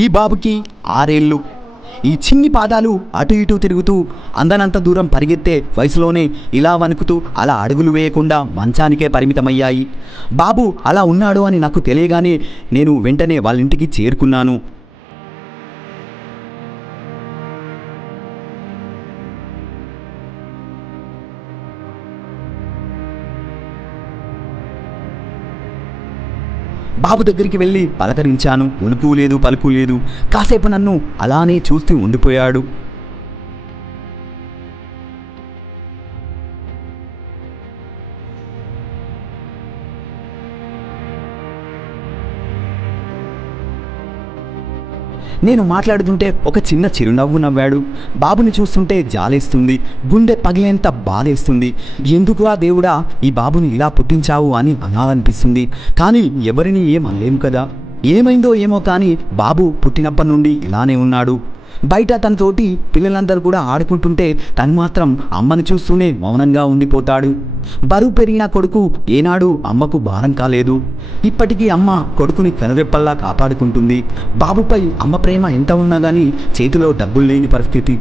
ఈ బాబుకి 6 ఏళ్ళు. ఈ చిన్ని పాదాలు అటు ఇటు తిరుగుతూ అందనంత దూరం పరిగెత్తే వయసులోనే ఇలా వణుకుతూ అలా అడుగులు వేయకుండా మంచానికే పరిమితమయ్యాయి. బాబు అలా ఉన్నాడు అని నాకు తెలియగానే నేను వెంటనే వాళ్ళ ఇంటికి చేరుకున్నాను. బాబు దగ్గరికి వెళ్ళి పలకరించాను. ఉలుపు లేదు, పలుకు లేదు. కాసేపు నన్ను అలానే చూస్తూ ఉండిపోయాడు. నేను మాట్లాడుతుంటే ఒక చిన్న చిరునవ్వు నవ్వాడు. బాబుని చూస్తుంటే జాలేస్తుంది, గుండె పగిలేంత బాధేస్తుంది. ఎందుకు ఆ దేవుడా ఈ బాబుని ఇలా పుట్టించావు అని అనాలనిపిస్తుంది. కానీ ఎవరిని ఏం అనలేము కదా. ఏమైందో ఏమో కానీ బాబు పుట్టినప్పటి నుండి ఇలానే ఉన్నాడు. బయట తనతోటి పిల్లలందరూ కూడా ఆడుకుంటుంటే తను మాత్రం అమ్మని చూస్తూనే మౌనంగా ఉండిపోతాడు. బరువు పెరిగిన కొడుకు ఏనాడు అమ్మకు భారం కాలేదు. ఇప్పటికీ అమ్మ కొడుకుని కనురెప్పల్లా కాపాడుకుంటుంది. బాబుపై అమ్మ ప్రేమ ఎంత ఉన్నా కానీ చేతిలో డబ్బులు లేని పరిస్థితి.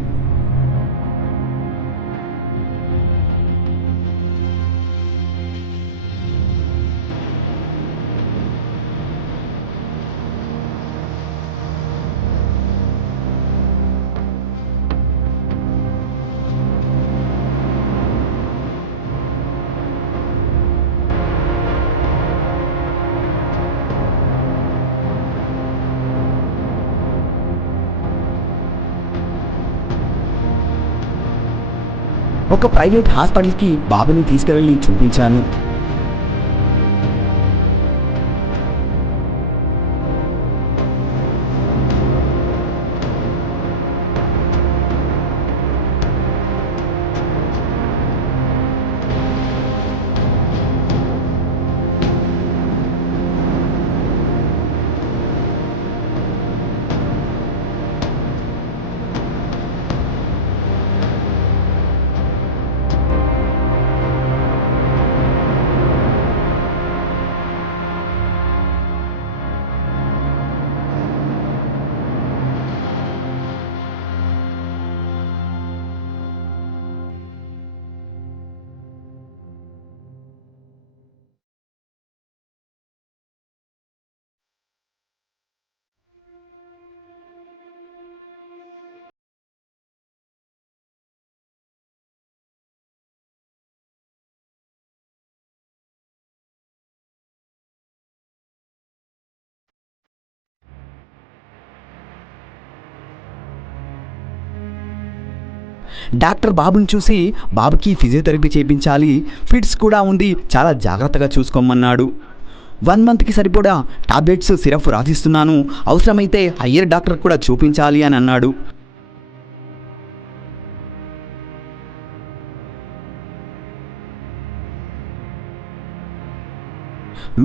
ఒక ప్రైవేట్ హాస్పిటల్కి బాబుని తీసుకువెళ్ళి చూపించాను. డాక్టర్ బాబుని చూసి బాబుకి ఫిజియోథెరపీ చేయించాలి, ఫిట్స్ కూడా ఉంది, చాలా జాగ్రత్తగా చూసుకోమన్నాడు. 1 మంత్కి సరిపడా టాబ్లెట్స్ సిరప్ రాసిస్తున్నాను, అవసరమైతే హయ్యర్ డాక్టర్ కూడా చూపించాలి అని అన్నాడు.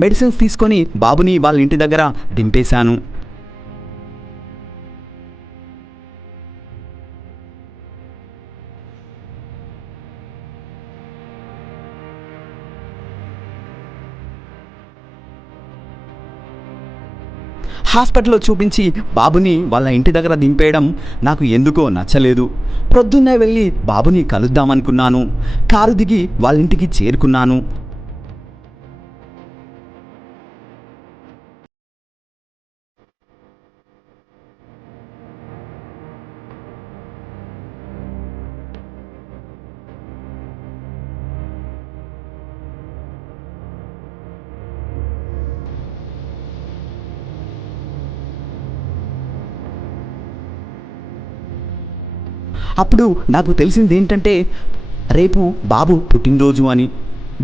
మెడిసిన్స్ తీసుకొని బాబుని వాళ్ళ ఇంటి దగ్గర దింపేశాను. హాస్పిటల్లో చూపించి బాబుని వాళ్ళ ఇంటి దగ్గర దింపేయడం నాకు ఎందుకో నచ్చలేదు. ప్రొద్దున్నే వెళ్ళి బాబుని కలుద్దామనుకున్నాను. కారు దిగి వాళ్ళ ఇంటికి చేరుకున్నాను. అప్పుడు నాకు తెలిసింది ఏంటంటే రేపు బాబు పుట్టినరోజు అని.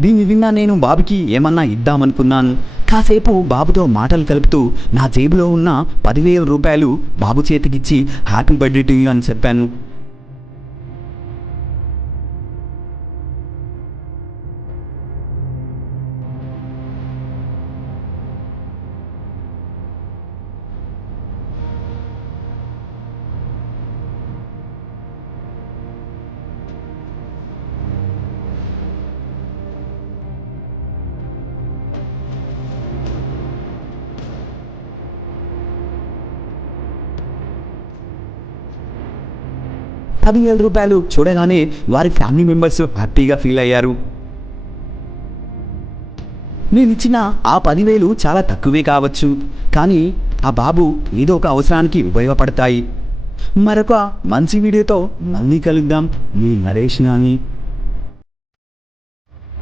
దీన్ని విన్నా నేను బాబుకి ఏమన్నా ఇద్దామనుకున్నాను. కాసేపు బాబుతో మాటలు కలుపుతూ నా జేబులో ఉన్న 10,000 రూపాయలు బాబు చేతికిచ్చి హ్యాపీ బర్త్డే టు యూ అని చెప్పాను. రూపాయలు చూడగానే వారి ఫ్యామిలీ మెంబర్స్ హ్యాపీగా ఫీల్ అయ్యారు. నేను ఇచ్చిన ఆ 10,000 చాలా తక్కువే కావచ్చు, కానీ ఆ బాబు ఏదో ఒక అవసరానికి ఉపయోగపడతాయి. మరొక మంచి వీడియోతో మళ్ళీ కలుద్దాం. మీ నరేష్ నాని.